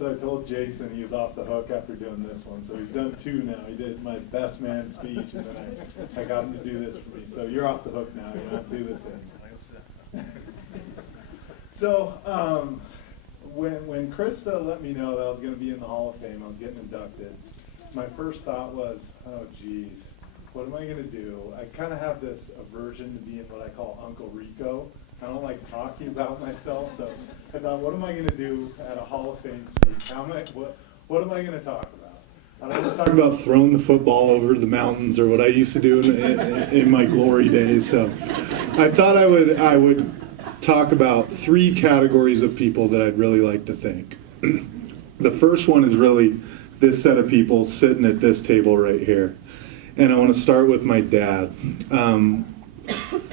So I told Jason he was off the hook after doing this one. So he's done 2 now. He did my best man speech, and then I got him to do this for me. So you're off the hook now. You don't have to do this anymore. So when Krista let me know that I was going to be in the Hall of Fame, I was getting inducted, my first thought was, oh, geez, what am I going to do? I kind of have this aversion to being what I call Uncle Rico. I don't like talking about myself, so I thought, what am I going to do at a Hall of Fame speech? What am I going to talk about? I don't want to talk about throwing the football over the mountains or what I used to do in my glory days. So I thought I would talk about 3 categories of people that I'd really like to thank. The first one is really this set of people sitting at this table right here. And I want to start with my dad.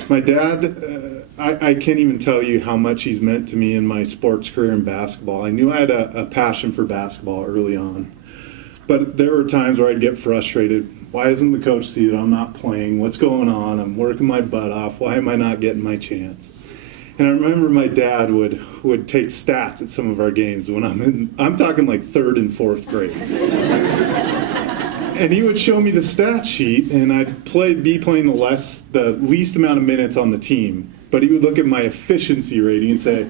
My dad, I can't even tell you how much he's meant to me in my sports career in basketball. I knew I had a passion for basketball early on. But there were times where I'd get frustrated. Why isn't the coach see that I'm not playing? What's going on? I'm working my butt off. Why am I not getting my chance? And I remember my dad would take stats at some of our games when I'm talking like 3rd and 4th grade. And he would show me the stat sheet, and I'd be playing the least amount of minutes on the team. But he would look at my efficiency rating and say,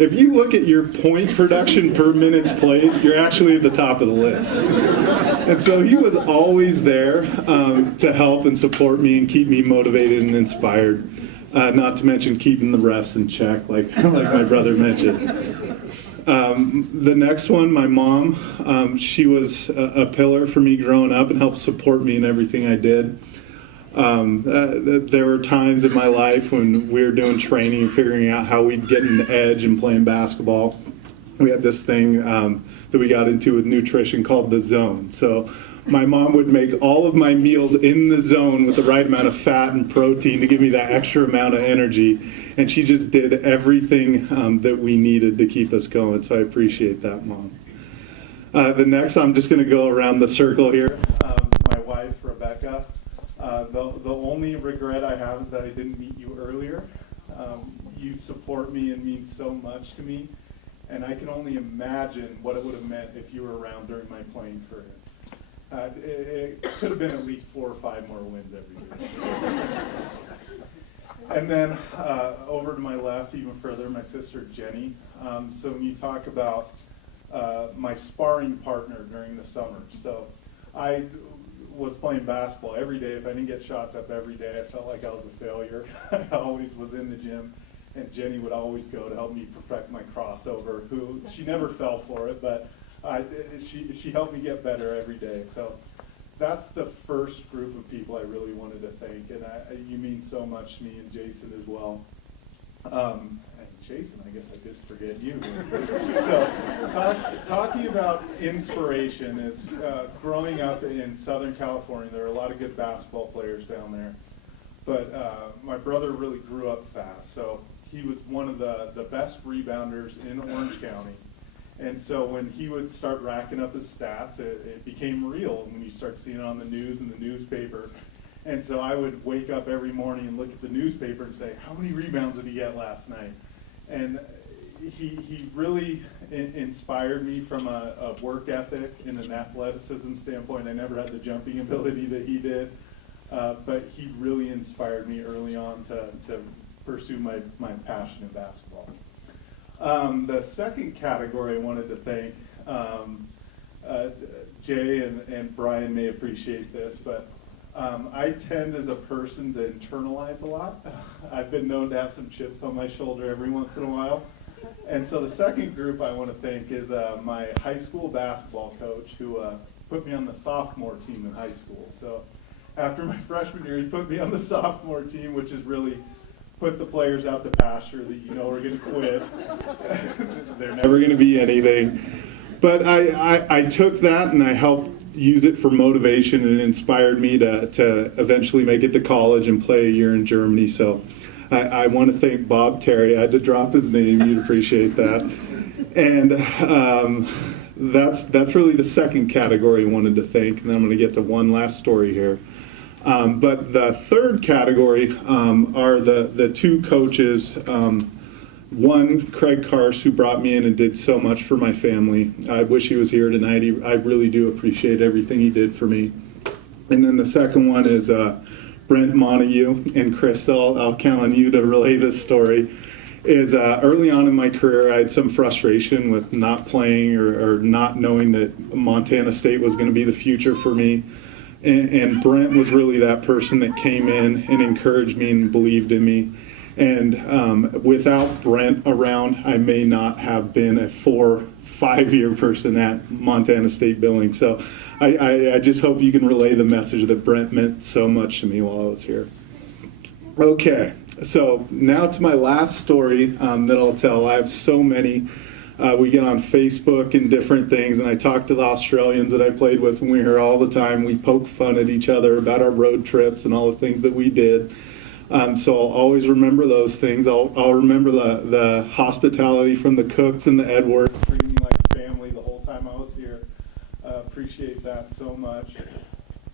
if you look at your point production per minutes played, you're actually at the top of the list. And so he was always there to help and support me and keep me motivated and inspired. Not to mention keeping the refs in check, like my brother mentioned. The next one, my mom, she was a pillar for me growing up and helped support me in everything I did. There were times in my life when we were doing training and figuring out how we'd get an edge in playing basketball. We had this thing that we got into with nutrition called the zone. So my mom would make all of my meals in the zone with the right amount of fat and protein to give me that extra amount of energy. And she just did everything that we needed to keep us going. So I appreciate that, Mom. The next, I'm just going to go around the circle here. My wife, Rebecca. The only regret I have is that I didn't meet you earlier. You support me and mean so much to me. And I can only imagine what it would have meant if you were around during my playing career. It could have been at least 4 or 5 more wins every year. And then over to my left, even further, my sister Jenny. So when you talk about my sparring partner during the summer, so I was playing basketball every day. If I didn't get shots up every day, I felt like I was a failure. I always was in the gym, and Jenny would always go to help me perfect my crossover. She never fell for it, but she helped me get better every day. So that's the first group of people I really wanted to thank, and you mean so much to me, and Jason as well. And Jason, I guess I did forget you. So talking about inspiration is growing up in Southern California, there are a lot of good basketball players down there, but my brother really grew up fast. So he was one of the best rebounders in Orange County. And so when he would start racking up his stats, it became real when you start seeing it on the news and the newspaper. And so I would wake up every morning and look at the newspaper and say, how many rebounds did he get last night? And he really inspired me from a work ethic and an athleticism standpoint. I never had the jumping ability that he did, but he really inspired me early on to pursue my passion in basketball. The second category I wanted to thank, Jay and Brian may appreciate this, but I tend as a person to internalize a lot. I've been known to have some chips on my shoulder every once in a while. And so the second group I want to thank is my high school basketball coach who put me on the sophomore team in high school. So after my freshman year, he put me on the sophomore team, which is really put the players out to pasture that you know are going to quit. They're never going to be anything. But I took that and I helped use it for motivation, and it inspired me to eventually make it to college and play a year in Germany. So I want to thank Bob Terry. I had to drop his name. You'd appreciate that. And that's really the second category I wanted to thank. And then I'm going to get to one last story here. But the third category are the 2 coaches One, Craig Karsh, who brought me in and did so much for my family. I wish he was here tonight. I really do appreciate everything he did for me. And then the second one is Brent Montague. And Chris, I'll count on you to relay this story. Is early on in my career, I had some frustration with not playing or not knowing that Montana State was going to be the future for me. And Brent was really that person that came in and encouraged me and believed in me. And without Brent around, I may not have been a 4-5 year person at Montana State Billings. So I just hope you can relay the message that Brent meant so much to me while I was here. Okay, so now to my last story that I'll tell. I have so many. We get on Facebook and different things, and I talk to the Australians that I played with when we were here all the time. We poke fun at each other about our road trips and all the things that we did. So I'll always remember those things. I'll remember the hospitality from the Cooks and the Edwards, treating me like family the whole time I was here. Appreciate that so much.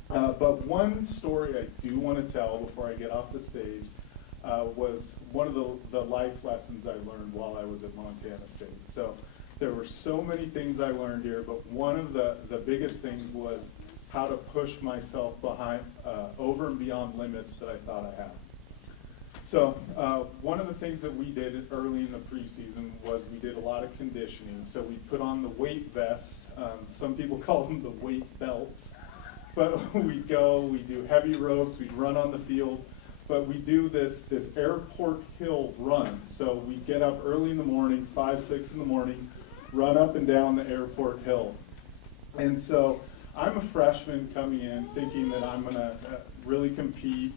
But one story I do want to tell before I get off the stage was one of the life lessons I learned while I was at Montana State. So there were so many things I learned here, but one of the biggest things was how to push myself over and beyond limits that I thought I had. So one of the things that we did early in the preseason was we did a lot of conditioning. So we put on the weight vests. Some people call them the weight belts. But we'd go, we do heavy ropes, we'd run on the field. But we do this airport hill run. So we get up early in the morning, 5, 6 in the morning, run up and down the airport hill. And so I'm a freshman coming in thinking that I'm going to really compete.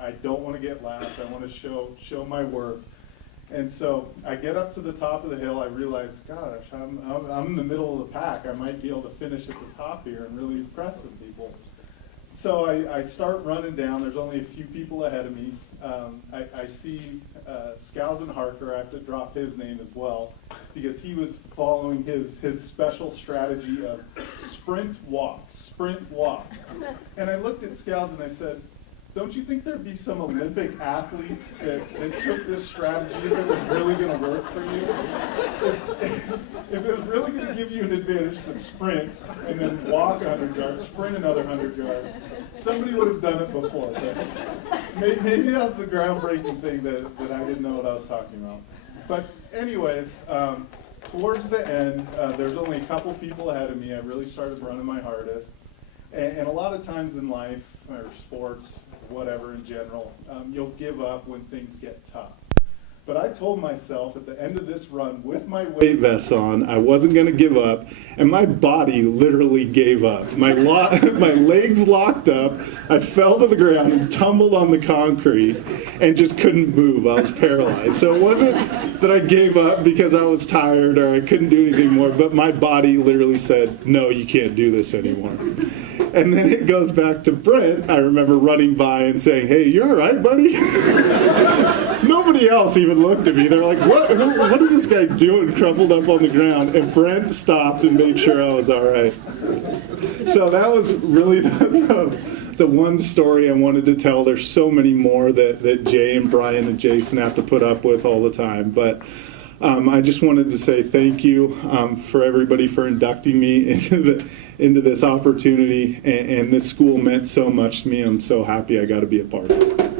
I don't want to get last. I want to show my worth. And so I get up to the top of the hill. I realize, gosh, I'm in the middle of the pack. I might be able to finish at the top here and really impress some people. So I start running down. There's only a few people ahead of me. I see Skousen Harker. I have to drop his name as well because he was following his special strategy of sprint, walk. And I looked at Skousen and I said, don't you think there'd be some Olympic athletes that took this strategy if it was really going to work for you? If it was really going to give you an advantage to sprint and then walk 100 yards, sprint another 100 yards, somebody would have done it before. But maybe that's the groundbreaking thing that I didn't know what I was talking about. But anyways, towards the end, there's only a couple people ahead of me. I really started running my hardest. And a lot of times in life, or sports, whatever in general, you'll give up when things get tough. But I told myself at the end of this run with my weight vest on, I wasn't going to give up, and my body literally gave up. My legs locked up, I fell to the ground and tumbled on the concrete and just couldn't move. I was paralyzed. So it wasn't that I gave up because I was tired or I couldn't do anything more, but my body literally said, no, you can't do this anymore. And then it goes back to Brent. I remember running by and saying, hey, you all right, buddy? Nobody else even looked at me. They're like, what is this guy doing, crumpled up on the ground? And Brent stopped and made sure I was all right. So that was really the one story I wanted to tell. There's so many more that Jay and Brian and Jason have to put up with all the time. But I just wanted to say thank you for everybody for inducting me into this opportunity, and this school meant so much to me. I'm so happy I got to be a part of it.